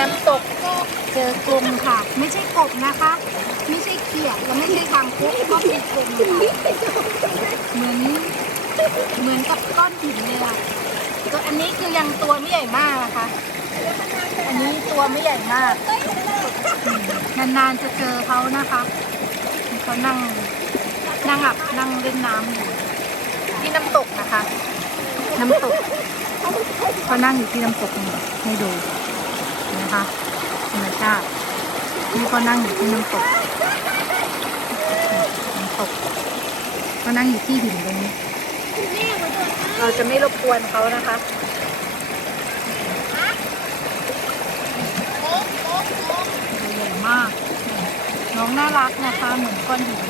น้ำตกเจอกลมค่ะ ไม่ใช่กบนะคะ ไม่ใช่เขียดและไม่ใช่คางคกก็เป็นกลมค่ะเหมือนเหมือนกับก้อนหินเลยอะก็อันนี้คือยังตัวไม่ใหญ่มากนะคะ อันนี้ตัวไม่ใหญ่มาก นานๆจะเจอเขานะคะเขานั่งนั่งแบบนั่งเล่นน้ำอยู่ที่น้ำตกนะคะ น้ำตกเขานั่งอยู่ที่น้ำตกนี่ให้ดู นะคะธรรมชาตินี่เขานั่งอยู่ที่น้ำตกน้ำตกเขานั่งอยู่ที่หินตรงนี้ เราจะไม่รบกวนเขานะคะตัวใหญ่มาก น้องน่ารักนะคะ เหมือนก้อนหิน